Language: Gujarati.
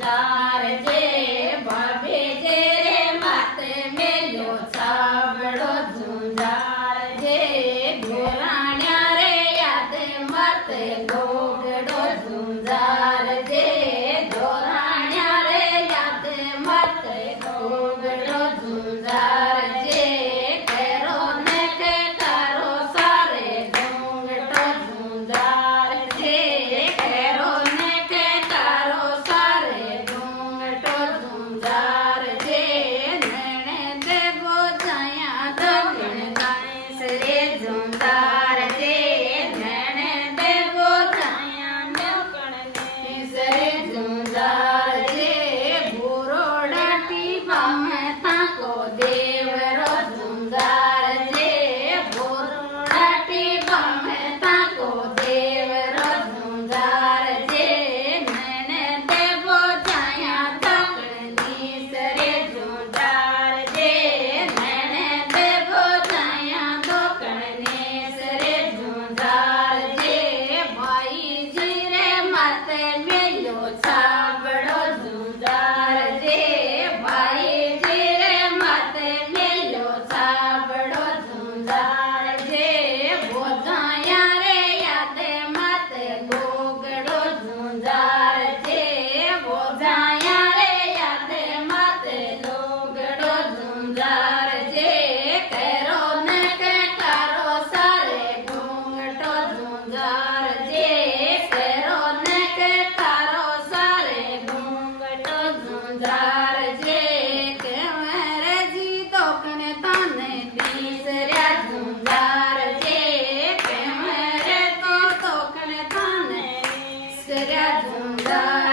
ઝુંઝાર જે ભાભે જે રે માથે મેલ્યો સાબડો ઝુંઝાર જે ધોરાણ્યા રે યાદ માથે ગોગડો ઝુંઝાર જે ધોરાણ્યા રે યાદ માથે ગોગડો ઝુંઝાર જે કેરો ને કે કારો સારે ઘૂંઘટો ઝુંઝાર જે કેરો ને કે કારો સારે ઘૂંઘટો ઝુંઝાર જે નેણે દેવો જાયા દગણ ગાઈસ રે ઝુંઝાર જે નેણે દેવો જાયા દગણ ગાઈસ રે ઝુંઝાર જે ભૂરોડા ટીપામાં તાકો દેવરો ઝુંઝાર જે ભૂરોડા ટીપામાં તાકો દેવરો ઝુંઝાર જે નેણે દેવો જાયા દગણ ગાઈસ રે ઝુંઝાર જે નેણે દેવો જાયા દગણ ગાઈસ રે ઝુંઝાર જે ભાઈજી રે માથે મેલ્યો સાબડો ઝુંઝાર જે ભાઈજી રે માથે મેલ્યો સાબડો ઝુંઝાર જે બોધાયા રે યાદે માથે ગોગડો ઝુંઝાર જે બોધાયા રે યાદે માથે ગોગડો ઝુંઝાર જે કેરો ને કે કારો સારે ઘૂંઘટો ઝુંઝાર જે કેરો ને કે કારો સારે ઘૂંઘટો ઝુંઝાર જે કેવરે જી તોકને તને બીસર્યા ઝુંઝાર જે કેવરે તો તોકને તને બીસર્યા ઝુંઝાર